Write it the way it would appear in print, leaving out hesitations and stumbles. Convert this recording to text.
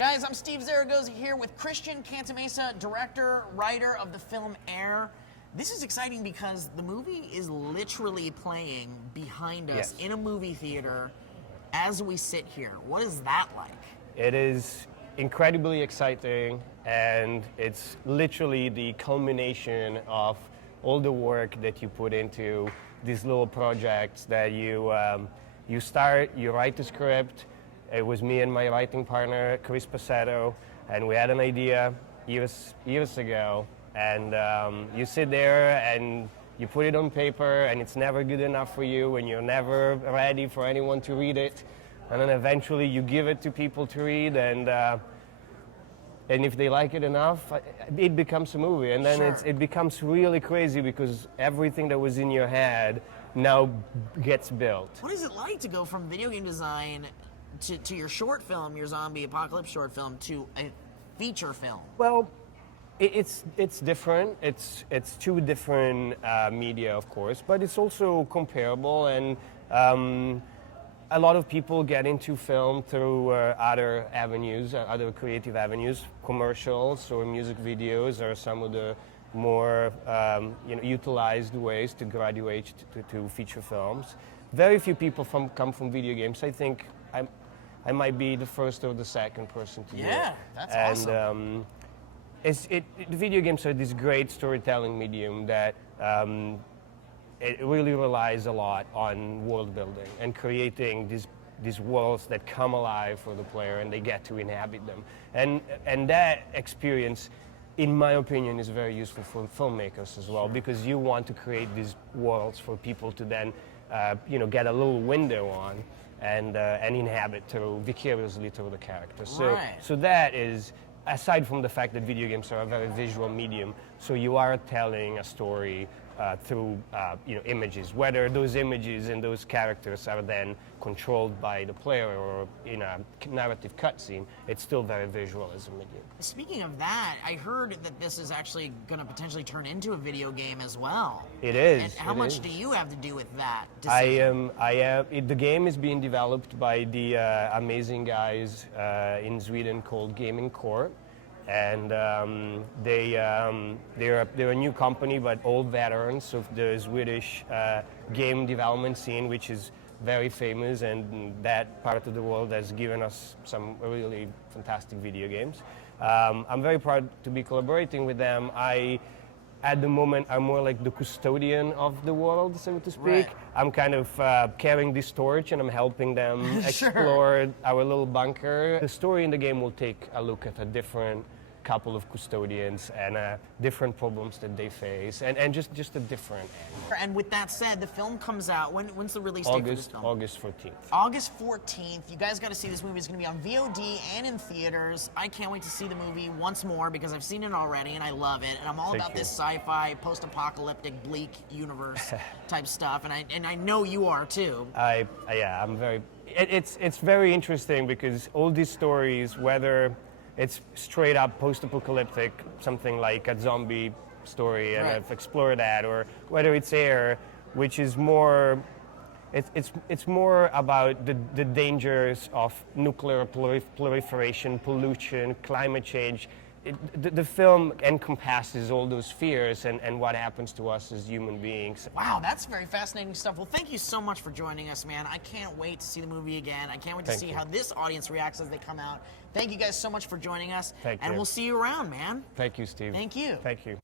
Guys, I'm Steve Zaragoza here with Christian Cantamessa, director, writer of the film Air. This is exciting because the movie is literally playing behind us in a movie theater as we sit here. What is that like? It is incredibly exciting, and it's literally the culmination of all the work that you put into these little projects that you start, you write the script. It was me and my writing partner, Chris Passetto, and we had an idea years ago, and you sit there and you put it on paper, and it's never good enough for you, and you're never ready for anyone to read it, and then eventually you give it to people to read, and if they like it enough, it becomes a movie, and then it becomes really crazy because everything that was in your head now gets built. What is it like to go from video game design to your short film, your zombie apocalypse short film, to a feature film? Well, it's different. It's two different media, of course, but it's also comparable. And a lot of people get into film through other avenues, other creative avenues. Commercials or music videos are some of the more utilized ways to graduate to feature films. Very few people come from video games. I think I might be the first or the second person to do it. Yeah, that's awesome. The video games are this great storytelling medium that it really relies a lot on world building and creating these worlds that come alive for the player and they get to inhabit them. And that experience, in my opinion, is very useful for filmmakers as well, because you want to create these worlds for people to then get a little window on and inhabit vicariously through the characters. So that is, aside from the fact that video games are a very visual medium, so you are telling a story through images, whether those images and those characters are then controlled by the player or in a narrative cutscene, it's still very visual as a medium. Speaking of that, I heard that this is actually going to potentially turn into a video game as well. It is. And how much do you have to do with that decision? The game is being developed by the amazing guys in Sweden called Gaming Corp. And they're a new company, but old veterans of the Swedish game development scene, which is very famous, and that part of the world has given us some really fantastic video games. I'm very proud to be collaborating with them. At the moment, I'm more like the custodian of the world, so to speak. Right. I'm kind of carrying this torch, and I'm helping them explore our little bunker. The story in the game will take a look at a different couple of custodians and different problems that they face, and just a different angle. And with that said, the film comes out, when's the release date for this film? August 14th. August 14th. You guys got to see this movie. It's going to be on VOD and in theaters. I can't wait to see the movie once more because I've seen it already and I love it. And I'm all about this sci-fi, post-apocalyptic, bleak universe type stuff. And I know you are too. I'm very. It's very interesting because all these stories, whether it's straight up post-apocalyptic, something like a zombie story, and I've explored that, or whether it's Air, which is more, it's more about the dangers of nuclear proliferation, pollution, climate change. The film encompasses all those fears and what happens to us as human beings. Wow, that's very fascinating stuff. Well, thank you so much for joining us, man. I can't wait to see the movie again. I can't wait to see how this audience reacts as they come out. Thank you guys so much for joining us. Thank you. And we'll see you around, man. Thank you, Steve. Thank you. Thank you.